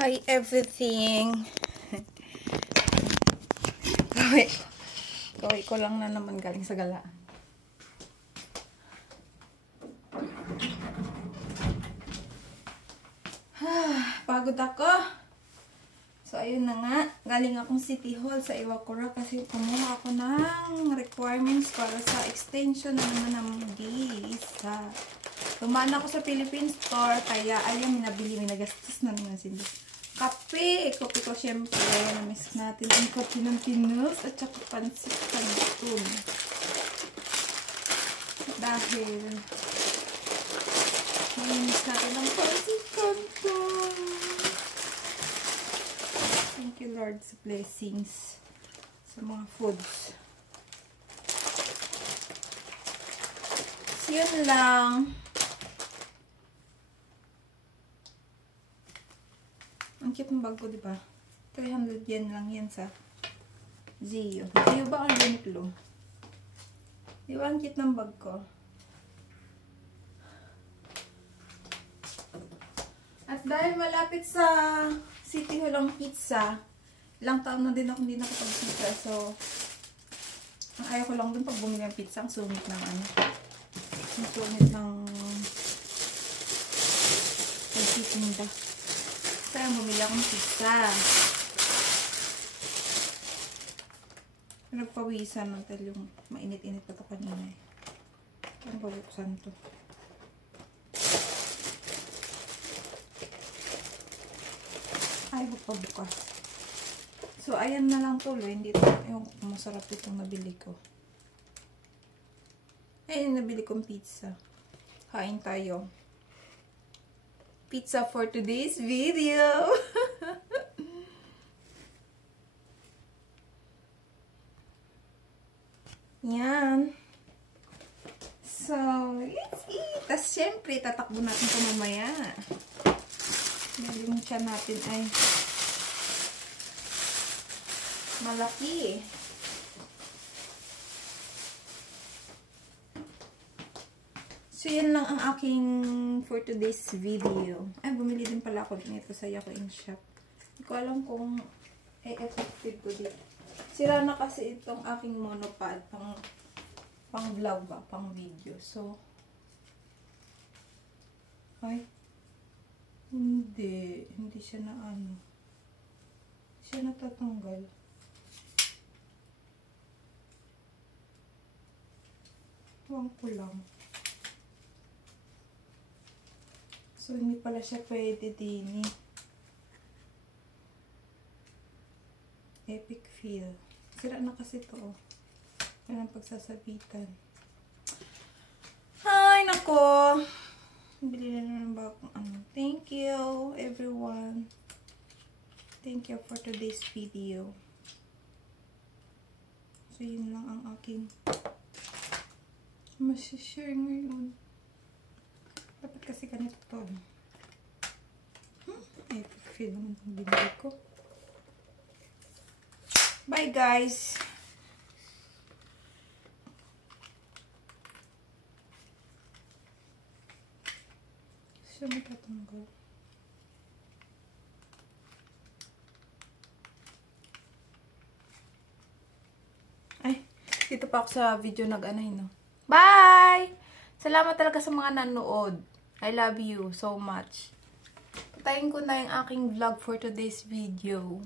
Hi everything. Kaway ko lang na naman galing sa galaan. Pagod ako. So ayun na nga, galing akong City Hall sa Iwakura kasi kumuha ako ng requirements para sa extension na naman ng visa. Tumaan ako sa Philippine Store, kaya ayun, minabili, minagastos na naman sila. Kape ko syempre, na-miss natin ang kape ng Pinos at saka pansit canton. Dahil na-miss natin ang pansit canton. Thank you Lord sa blessings sa mga foods. So yun lang. Ang cute ng bag ko, diba? 300 yen lang yan sa Zio. Zio ba ang Uniqlo? Diba ang cute ng bag ko? At dahil malapit sa City Hall ang pizza, ilang taon na din ako hindi nakapag-pizza. So, ang ayaw ko lang dun pag bumili ng pizza, ang sungit ng ano. Ang sungit ng pagtitinda. Kaya bumili akong pizza. Nagpawisan ng tal yung mainit-init pa ito kanina eh. Ang babuksan to. Ay, buka. So, ayan na lang tuloy. Hindi ito yung masarap itong nabili ko. Ayun, nabili kong pizza. Kain tayo. Pizza for today's video. Yan. So, let's eat. Tapos, syempre, tatakbo natin ito mamaya. Yung tiyan natin ay malaki. So, yan lang ang aking for today's video. Ay, bumili din pala ako nito sa Yakuin Shop. Hindi ko alam kung effective ko dito. Sira na kasi itong aking monopod. Pang vlog ba? Pang video. So, ay, hindi siya na ano. Hindi siya natatanggal. Huwag ko lang. So, hindi pala siya pwede din eh. Epic feel. Sira na kasi ito oh. Yan ang pagsasabitan. Ay, nako. Bili na naman ba akong ano. Thank you, everyone. Thank you for today's video. So, yun lang ang aking masishare ngayon. Dapat kasi ganito to. Epic feel naman ang binili ko. Bye, guys! So, matatanggal. Ay, dito pa ako sa video nag-anay, no? Bye! Salamat talaga sa mga nanood. I love you so much. Patayin ko na yung aking vlog for today's video.